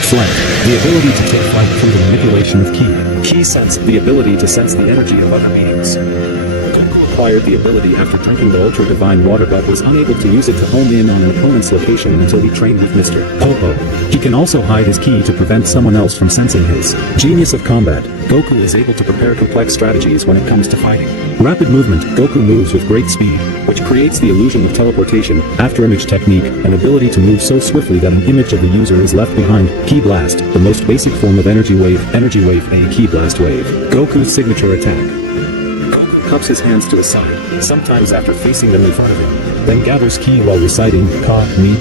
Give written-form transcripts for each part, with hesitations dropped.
Flight, the ability to take flight through the manipulation of ki. Ki sense, the ability to sense the energy of other beings. Goku acquired the ability after drinking the ultra-divine water but was unable to use it to home in on an opponent's location until he trained with Mr. Popo. He can also hide his ki to prevent someone else from sensing his genius of combat. Goku is able to prepare complex strategies when it comes to fighting. Rapid movement, Goku moves with great speed, which creates the illusion of teleportation. After image technique, an ability to move so swiftly that an image of the user is left behind. Ki blast, the most basic form of energy wave a ki blast wave. Goku's signature attack. Cups his hands to his side, sometimes after facing them in front of him, then gathers ki while reciting ka, me,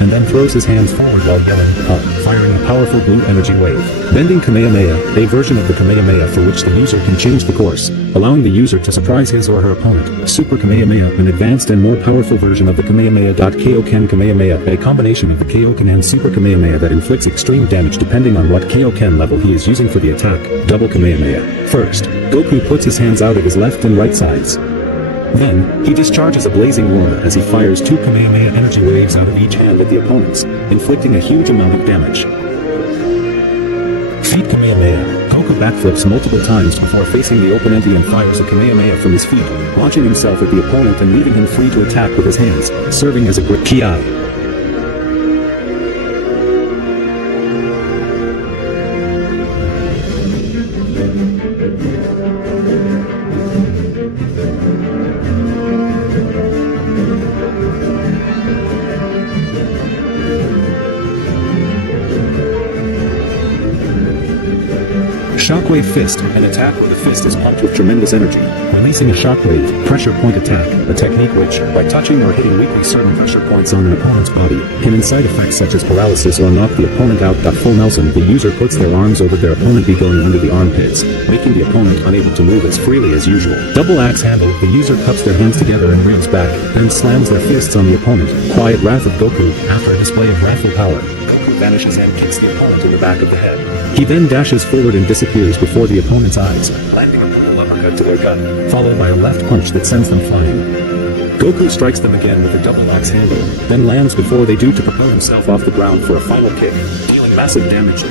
and then throws his hands forward while yelling ha, firing a powerful blue energy wave. Bending Kamehameha, a version of the Kamehameha for which the user can change the course, allowing the user to surprise his or her opponent. Super Kamehameha, an advanced and more powerful version of the Kamehameha. Kaioken Kamehameha, a combination of the Kaioken and Super Kamehameha that inflicts extreme damage depending on what Kaioken level he is using for the attack. Double Kamehameha. First, Goku puts his hands out of his left and right sides. Then, he discharges a blazing roar as he fires two Kamehameha energy waves out of each hand at the opponents, inflicting a huge amount of damage. Feet Kamehameha. Goku backflips multiple times before facing the opponent and fires a Kamehameha from his feet, launching himself at the opponent and leaving him free to attack with his hands, serving as a grip. Ki. Shockwave Fist, an attack where the fist is pumped with tremendous energy, releasing a shockwave, pressure point attack, a technique which, by touching or hitting weakly certain pressure points on an opponent's body, can incite effects such as paralysis or knock the opponent out. Full Nelson, the user puts their arms over their opponent going under the armpits, making the opponent unable to move as freely as usual. Double axe handle, the user cups their hands together and reels back, then slams their fists on the opponent. Quiet Wrath of Goku, after a display of wrathful power, vanishes and kicks the opponent in the back of the head. He then dashes forward and disappears before the opponent's eyes, landing a brutal uppercut to their gut, followed by a left punch that sends them flying. Goku strikes them again with a double axe handle, then lands before they do to propel himself off the ground for a final kick, dealing massive damage.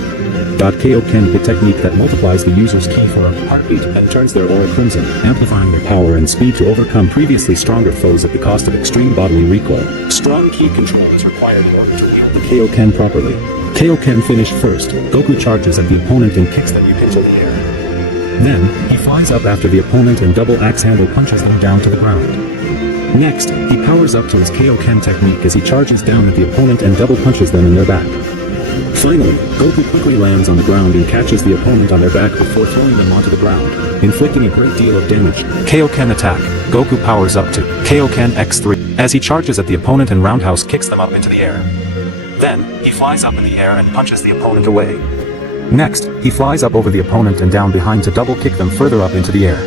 Kaioken, a technique that multiplies the user's ki for a heartbeat and turns their aura crimson, amplifying their power and speed to overcome previously stronger foes at the cost of extreme bodily recoil. Strong ki control is required in order to wield the Kaioken properly. Kaioken finished first, Goku charges at the opponent and kicks them into the air. Then, he flies up after the opponent and double axe handle punches them down to the ground. Next, he powers up to his Kaioken technique as he charges down at the opponent and double punches them in their back. Finally, Goku quickly lands on the ground and catches the opponent on their back before throwing them onto the ground, inflicting a great deal of damage. Kaioken attack. Goku powers up to Kaioken X3 as he charges at the opponent and roundhouse kicks them up into the air. Then, he flies up in the air and punches the opponent away. Next, he flies up over the opponent and down behind to double kick them further up into the air.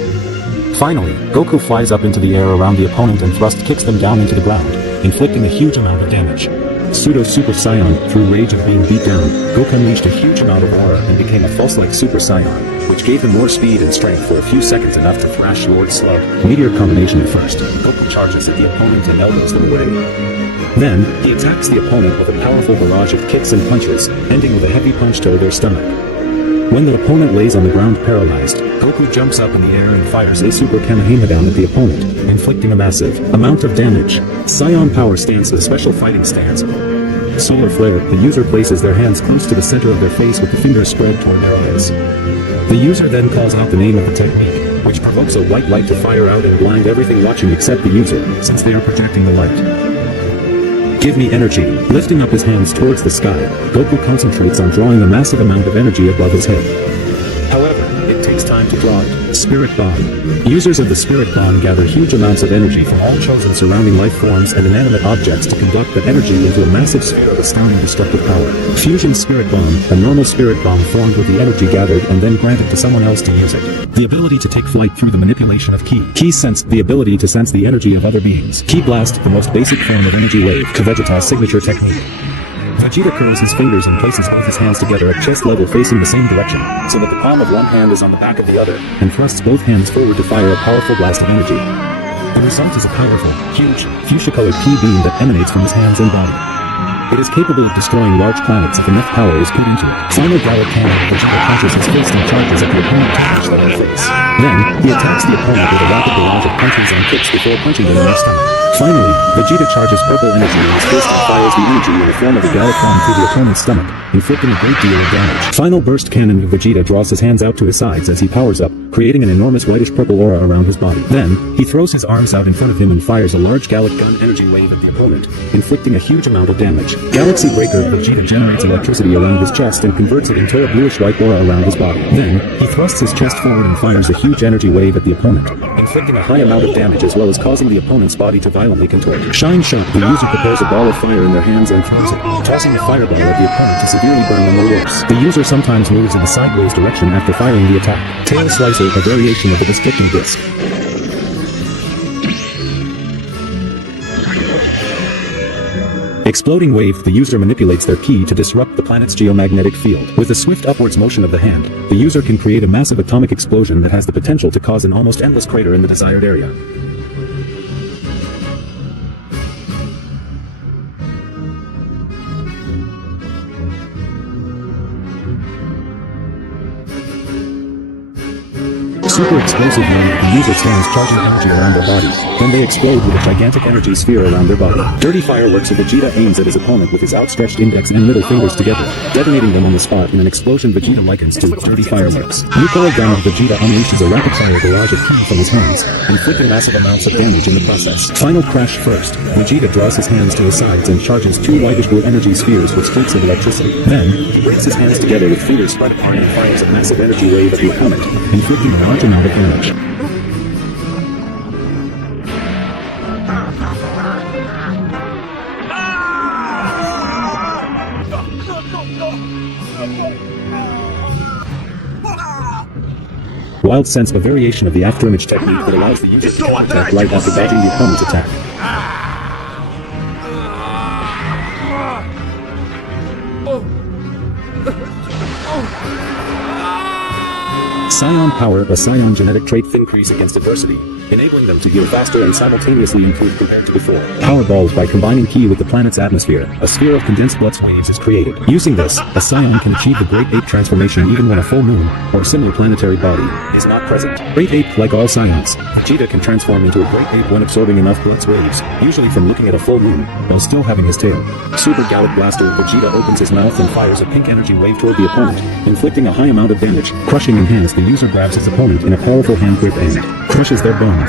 Finally, Goku flies up into the air around the opponent and thrust kicks them down into the ground, inflicting a huge amount of damage. Pseudo Super Saiyan, through rage of being beat down, Goku unleashed a huge amount of aura and became a false-like Super Saiyan, which gave him more speed and strength for a few seconds, enough to thrash Lord Slug. Meteor combination at first. Goku charges at the opponent and elbows them away. Then, he attacks the opponent with a powerful barrage of kicks and punches, ending with a heavy punch to their stomach. When the opponent lays on the ground paralyzed, Goku jumps up in the air and fires a Super Kamehameha down at the opponent, inflicting a massive amount of damage. Saiyan Power Stance, a special fighting stance. Solar Flare, the user places their hands close to the center of their face with the fingers spread toward their eyes. The user then calls out the name of the technique, which provokes a white light to fire out and blind everything watching except the user, since they are projecting the light. Give me energy. Lifting up his hands towards the sky, Goku concentrates on drawing a massive amount of energy above his head. However, it takes time to draw it. Spirit Bomb. Users of the Spirit Bomb gather huge amounts of energy from all chosen surrounding life forms and inanimate objects to conduct the energy into a massive sphere of astounding destructive power. Fusion Spirit Bomb. A normal Spirit Bomb formed with the energy gathered and then granted to someone else to use it. The ability to take flight through the manipulation of ki. Ki Sense. The ability to sense the energy of other beings. Ki Blast. The most basic form of energy wave. Vegeta's signature technique. Vegeta curls his fingers and places both his hands together at chest level facing the same direction, so that the palm of one hand is on the back of the other, and thrusts both hands forward to fire a powerful blast of energy. The result is a powerful, huge, fuchsia-colored ki beam that emanates from his hands and body. It is capable of destroying large planets if enough power is put into it. Final Gallic Cannon, Vegeta punches his fist and charges at the opponent to punch them in the face. Then, he attacks the opponent with a rapid barrage of punches and kicks before punching them in the stomach. Finally, Vegeta charges purple energy in his fist and fires the energy in the form of a Gallicron through the opponent's stomach, inflicting a great deal of damage. Final burst cannon of Vegeta draws his hands out to his sides as he powers up, creating an enormous whitish-purple aura around his body. Then, he throws his arms out in front of him and fires a large Gallic gun energy wave at the opponent, inflicting a huge amount of damage. Galaxy Breaker Vegeta generates electricity around his chest and converts it into a bluish-white aura around his body. Then, he thrusts his chest forward and fires a huge energy wave at the opponent, inflicting a high amount of damage as well as causing the opponent's body to violently contort. Shine Shot, the user prepares a ball of fire in their hands and throws it, tossing the fireball at the opponent to severely burn them or worse. The user sometimes moves in a sideways direction after firing the attack. Tail Slicer, a variation of the restricting disc. Exploding Wave, the user manipulates their ki to disrupt the planet's geomagnetic field. With a swift upwards motion of the hand, the user can create a massive atomic explosion that has the potential to cause an almost endless crater in the desired area. Super Explosive Moment, the user stands charging energy around their body. Then they explode with a gigantic energy sphere around their body. Dirty Fireworks of Vegeta aims at his opponent with his outstretched index and middle fingers together, detonating them on the spot in an explosion Vegeta likens to Dirty Fireworks. Nuclear Gun of Vegeta unleashes a rapid-fire barrage of ki from his hands, inflicting massive amounts of damage in the process. Final Crash First, Vegeta draws his hands to his sides and charges two whitish-blue energy spheres with streaks of electricity. Then, he brings his hands together with fingers spread apart and fires a massive energy wave at the opponent, inflicting a large amount of damage. Wild Sense, a variation of the afterimage technique that allows the user to counterattack right after dodging the opponent's attack. Scion Power, a Scion genetic trait increase against adversity, enabling them to heal faster and simultaneously improve compared to before. Power Balls, by combining ki with the planet's atmosphere, a sphere of condensed blood waves is created. Using this, a Scion can achieve the Great Ape transformation even when a full moon, or similar planetary body, is not present. Great Ape, like all Scions, Vegeta can transform into a Great Ape when absorbing enough blood waves, usually from looking at a full moon, while still having his tail. Super Gallic Blaster, Vegeta opens his mouth and fires a pink energy wave toward the opponent, inflicting a high amount of damage. Crushing Enhance, the user grabs his opponent in a powerful hand grip and crushes their bones.